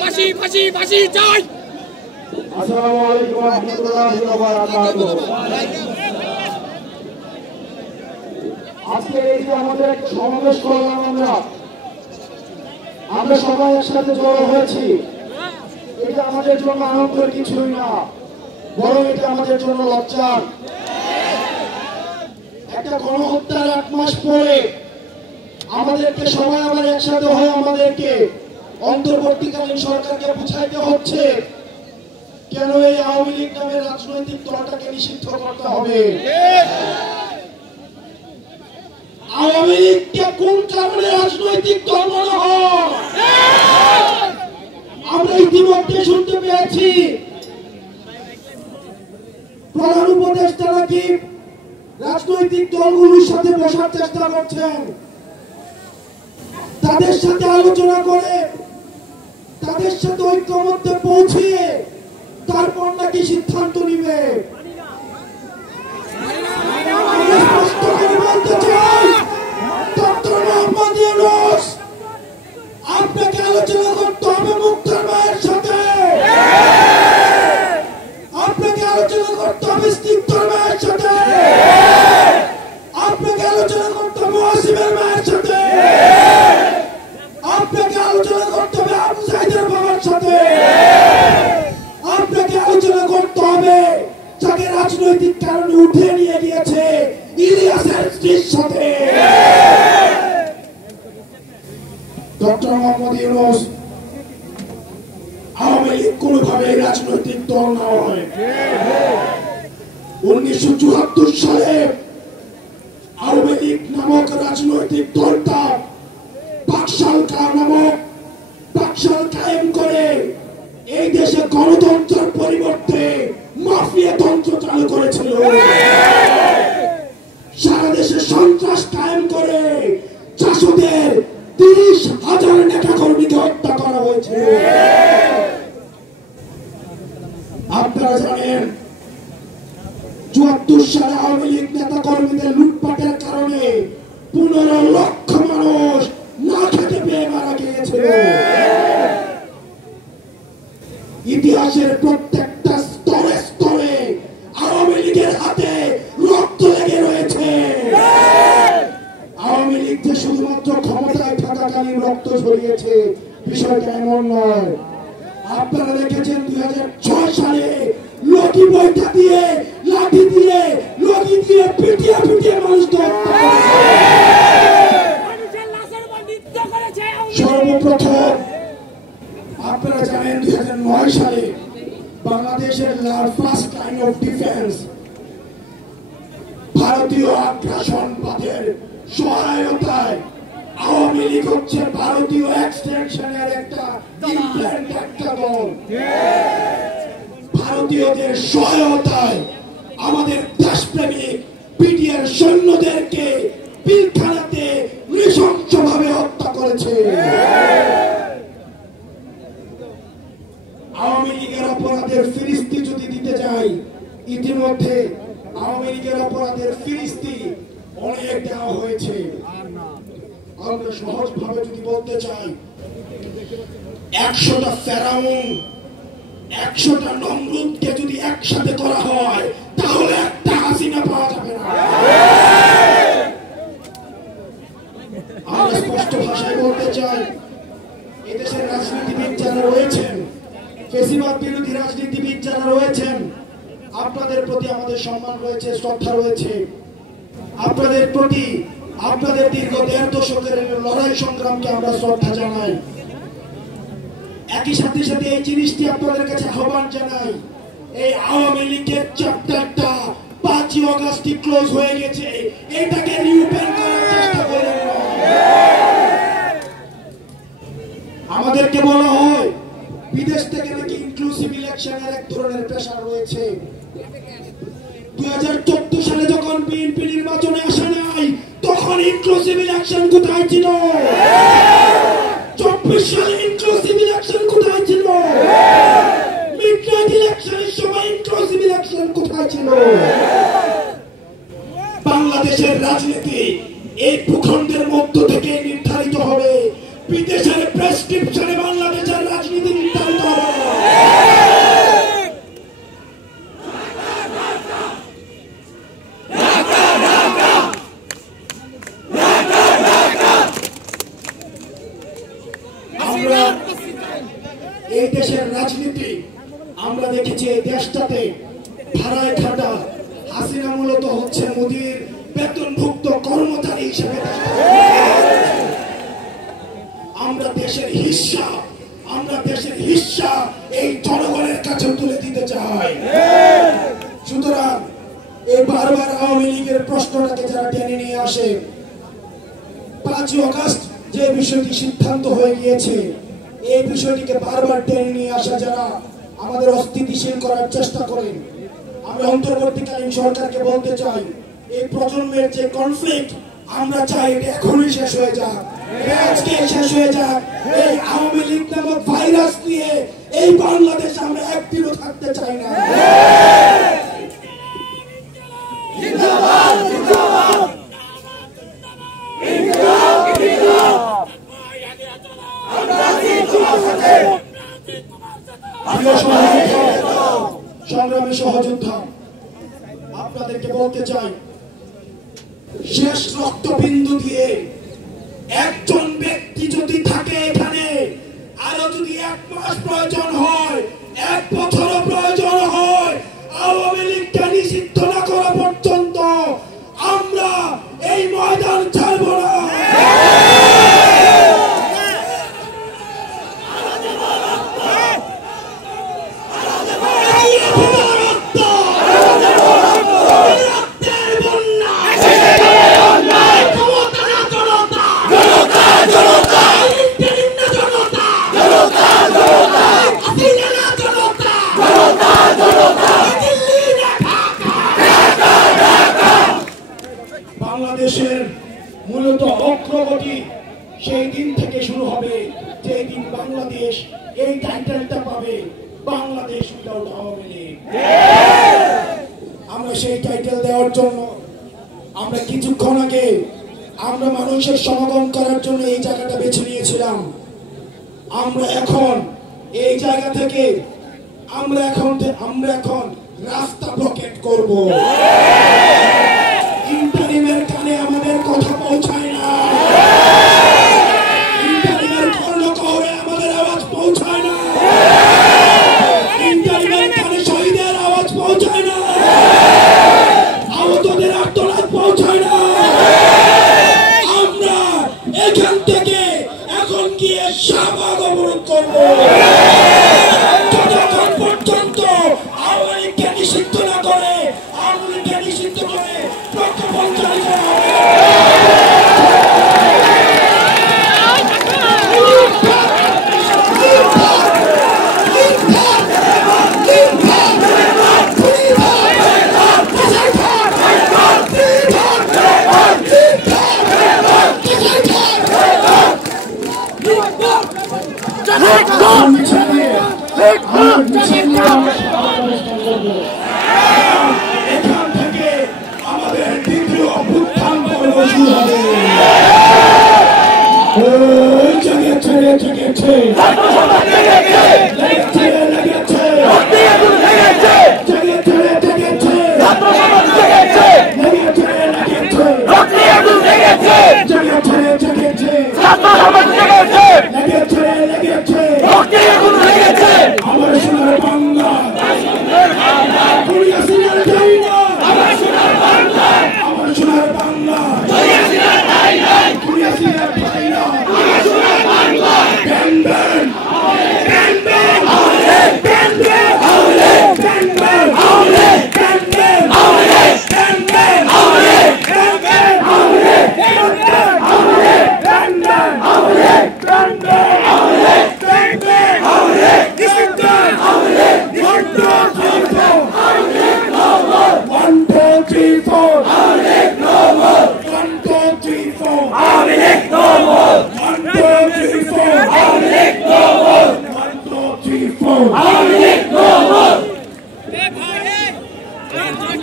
ফাঁসি ফাঁসি ফাঁসি চাই। আসসালামু আলাইকুম ওয়া রাহমাতুল্লাহি ওয়া বারাকাতুহু। আজকে এই যে আমাদের এক সমাবেশ করলাম, আমরা সবাই একসাথে জড়ো হয়েছি, এটা আমাদের জন্য আনন্দের কিছুই না, বরং এটা আমাদের জন্য লজ্জার। একটা গণহত্যার 1 মাস পরে আমাদেরকে সবাই আবার একসাথে হয়ে আমাদেরকে অন্তর্বর্তীকালীন সরকারকে বুঝাইতে হচ্ছে কেন এই আওয়ামী লীগ নামের রাজনৈতিক দলটাকে নিষিদ্ধ করতে হবে। আওয়ামী লীগকে কোন কারণে রাজনৈতিক দল মনে হয়? আমরা ইতিমধ্যে শুনতে পেয়েছি প্রধান উপদেষ্টা নাকি রাজনৈতিক দলগুলোর সাথে বসার চেষ্টা করছেন, তাদের সাথে আলোচনা করে তাদের সাথে ঐক্যমত্যে পৌঁছিয়ে তারপর নাকি সিদ্ধান্ত নিবে। আপনাকে আলোচনা করতে হবে মুক্তার মায়ের সাথে, আপনাকে আলোচনা করতে হবে স্নিগ্ধর মায়ের সাথে, আপনাকে আলোচনা করতে হবে ওয়াসিমের মায়ের সাথে, আপনাকে আলোচনা করতে হবে আবু সাইদের বাবার সাথে, আপনাকে আলোচনা করতে হবে যাকে রাজনৈতিক কারণে উঠে নিয়ে গিয়েছে ইলিয়াসের স্ত্রীর সাথে। ডক্টর মোহাম্মদ ইউনূস আওয়ামী লীগ কোনোভাবে রাজনৈতিক দল নয়। 1974 সালে আওয়ামী লীগ নামক রাজনৈতিক দলটা বাকশাল কায়েম করে এই দেশে গণতন্ত্রের পরিবর্তে মাফিয়াতন্ত্র চালু করেছিল। সারা দেশে সন্ত্রাস কায়েম করে জাসদের 30,000 নেতা কর্মীকে হত্যা করা হয়েছিল। আপনারা জানেন 74 সালে আওয়ামী লীগ নেতা কর্মীদের লুটপাটের কারণে 15 লক্ষ মানুষ না খেতে পেয়ে মারা গিয়েছিল। ইতিহাসের প্রত্যেকটা স্তরে স্তরে আওয়ামী লীগের হাতে রক্ত লেগে রয়েছে। আওয়ামী লীগ যে শুধুমাত্র ক্ষমতায় থাকাকালীন রক্ত ঝরিয়েছে বিষয়টা এমন নয়। আপনারা দেখেছেন 2006 সালে লগি বইটা দিয়ে লাঠি দিয়ে লগি দিয়ে পিটিয়ে পিটিয়ে মানুষকে হত্যা করেছে। সর্বপ্রথম আপনারা জানেন 2009 সালে বাংলাদেশের ফার্স্ট লাইন অফ ডিফেন্স ভারতীয় আগ্রাসনবাদের সহায়তায় আওয়ামী লীগ হচ্ছে ভারতীয় এক্সটেনশনের একটা দল। ভারতীয়দের সহায়তায় আমাদের দেশপ্রেমিক পিডিআর সৈন্যদেরকে পিলখানাতে নৃশংসভাবে হত্যা করেছে। আওয়ামী লীগের অপরাধের ফিরিস্তি যদি দিতে যাই, ইতিমধ্যে আওয়ামী লীগের অপরাধের ফিরিস্তি অনেক দেওয়া হয়েছে। আমরা সহজ ভাবে যদি বলতে চাই, 100টা ফেরাউন 100টা নমরুদকে যদি একসাথে করা হয় তাহলে একটা হাসিনা পাওয়া যাবে না। আমরা স্পষ্ট ভাষায় বলতে চাই, এদেশের রাজনীতিবিদ যারা রয়েছেন, ফেসিবাদ বিরোধী রাজনীতিবিদ যারা রয়েছেন, আপনাদের প্রতি আমাদের সম্মান রয়েছে, শ্রদ্ধা রয়েছে। আপনাদের প্রতি আপনাদের দীর্ঘ 1.5 দশকের লড়াই সংগ্রামকে আমরা শ্রদ্ধা জানাই। একই সাথে সাথে এই জিনিসটি আপনাদের কাছে আহ্বান জানাই, এই আওয়ামী লীগের চ্যাপ্টারটা 5ই আগস্টই ক্লোজ হয়ে গেছে, এটাকে রিওপেন করার চেষ্টা করেন না। আমাদেরকে বলা হয় বিদেশ থেকে নাকি ইনক্লুসিভ ইলেকশনের এক ধরনের প্রেসার রয়েছে। 2014 সালে যখন বিএনপি নির্বাচনে আসে নাই তখন ইনক্লুসিভ ইলেকশন কোথায় ছিল? 24 সালে ইনক্লুসিভ ইলেকশন কোথায় ছিল? মিডনাইট ইলেকশনের সময় ইনক্লুসিভ ইলেকশন কোথায় ছিল? বাংলাদেশের রাজনীতি এই ভূখণ্ডের মধ্য থেকে নির্ধারিত হবে। বিদেশের প্রেসক্রিপশনে বাংলাদেশের রাজনীতির আমরা এই দেশের রাজনীতি আমরা দেখেছি এই দেশটাতে ভাড়ায় খাটা হাসিনা মূলত হচ্ছে মোদির বেতনভুক্ত কর্মচারী হিসেবে আমরা দেশের হিস্সা এই জনগণের কাছে তুলে দিতে চাই। সুতরাং এই বারবার আওয়ামী লীগের প্রশ্নটাকে যারা টেনে নিয়ে আসে, 5ই আগস্ট যে বিষয়টি সিদ্ধান্ত হয়ে গিয়েছে এই বিষয়টিকে বারবার টেনে নিয়ে আসা যারা আমাদের অস্থিতিশীল করার চেষ্টা করেন, আমরা অন্তর্বর্তীকালীন সরকারকে বলতে চাই এই প্রজন্মের যে কনফ্লিক্ট আমরা চাই এটা এখনই শেষ হয়ে যাক, আজকে শেষ হয়ে যাক। এই আওয়ামী লীগ নামক ভাইরাস নিয়ে এই বাংলাদেশে আমরা একদিনও থাকতে চাই না। সংগ্রামী সহযোদ্ধা, আপনাদেরকে বলতে চাই শেষ রক্তবিন্দু দিয়ে একজন ব্যক্তি যদি থাকে এখানে, আরো যদি 1 মাস প্রয়োজন হয়, 1 বছরও প্রয়োজন হয়, আওয়ামী লীগকে নিষিদ্ধ না করা পর্যন্ত আমরা এই ময়দান ছাড়ব না। বাংলাদেশের মূলত অগ্রগতি সেই দিন থেকে শুরু হবে যেই দিন বাংলাদেশ এই টাইটেলটা পাবে, বাংলাদেশ উইদাউট আওয়ামী লীগ। আমরা সেই টাইটেল দেওয়ার জন্য আমরা কিছুক্ষণ আগে আমরা মানুষের সমাগম করার জন্য এই জায়গাটা বেছে নিয়েছিলাম। আমরা এখন এই জায়গা থেকে আমরা এখন রাস্তা ব্লকেট করব। ইন্টারিমের কানে আমাদের কথা পৌঁছায় না, ইন্টারিমের কর্ণকহরে আমাদের আওয়াজ পৌঁছায় না, ইন্টারিমের কানে শহীদের আওয়াজ পৌঁছায় না, আহতদের আর্তনাদ পৌঁছায় না। আমরা এখান থেকে এখন গিয়ে শাহবাগ অবরোধ করব যতক্ষণ পর্যন্ত আওয়ামী লীগকে নিষিদ্ধ না করে, আওয়ামী লীগকে নিষিদ্ধ করে প্রজ্ঞাপন জারি করা হবে। এখান থেকে আমাদের দ্বিতীয় অভ্যুত্থান পর্ব শুরু হবে। লেগেছে লেগেছে আমার সোনার বাংলা, আমার সোনার Bangla, One, two, three, four.